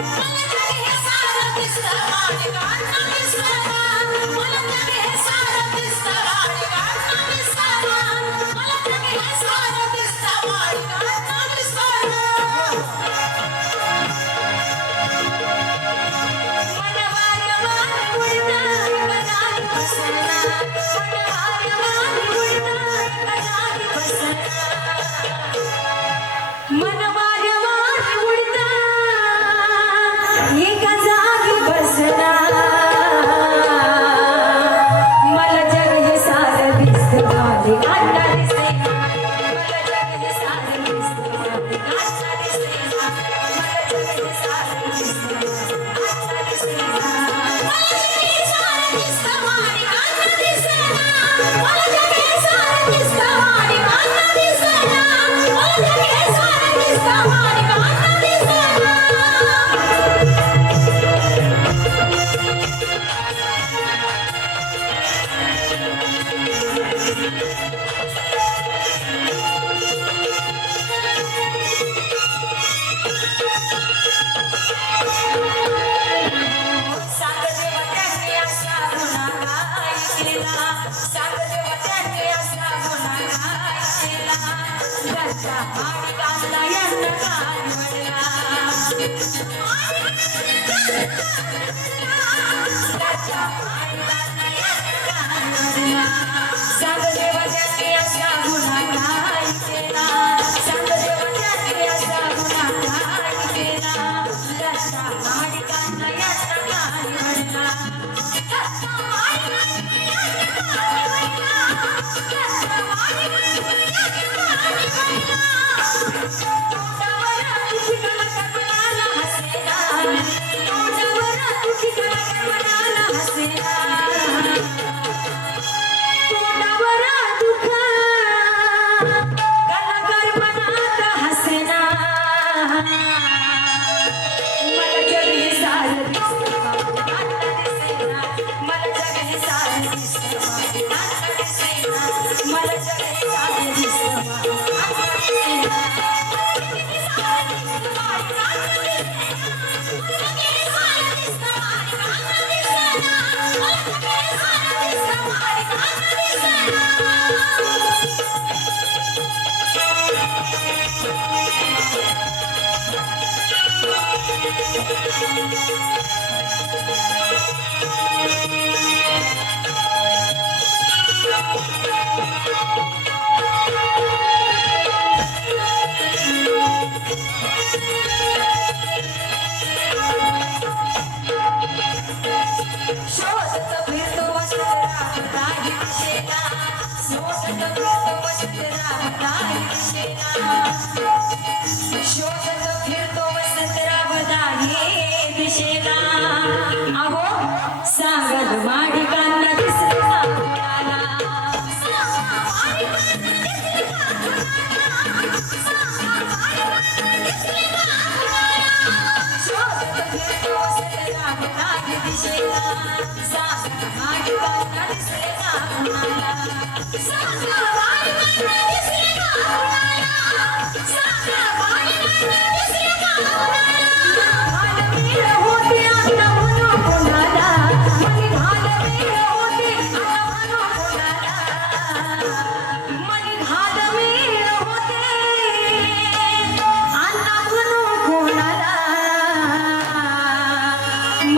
I'm Sasa,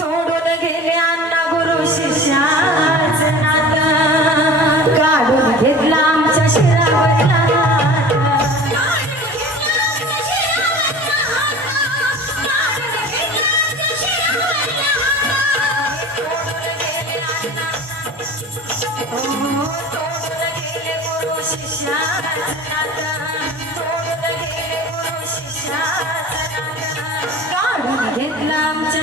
तोडून गेले अण्णा गुरु शिष्याच नात.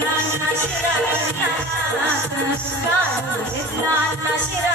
Nana Shira, Nana Shira, Nana Shira,